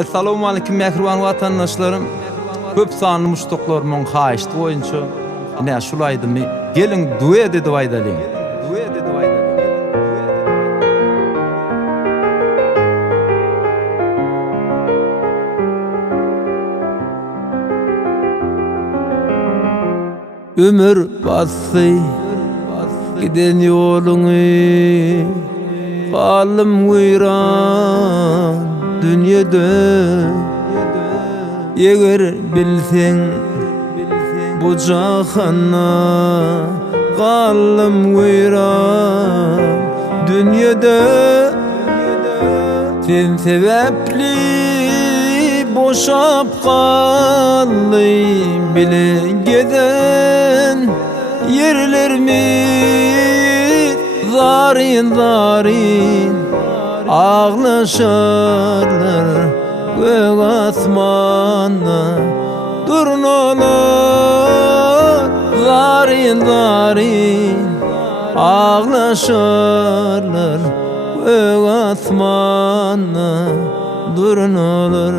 Assalamu alaykum mehriban vatandaşlarım. Köp sanly muşduklarymyň haýyşdy boýunça ine şulaydymy? Gelin duet edip aýdalyň. Ömür bassy giden ýoluňy, galym güýran dünýede. Eger bilseň bu jahana, galym güýran dünýede. Sen sebäpli boşap galdy bile geden yerlerimiz zarin zarin ağlaşarlar göğ asmanda durnalar zarin zarin ağlaşarlar göğ asmanda durnalar.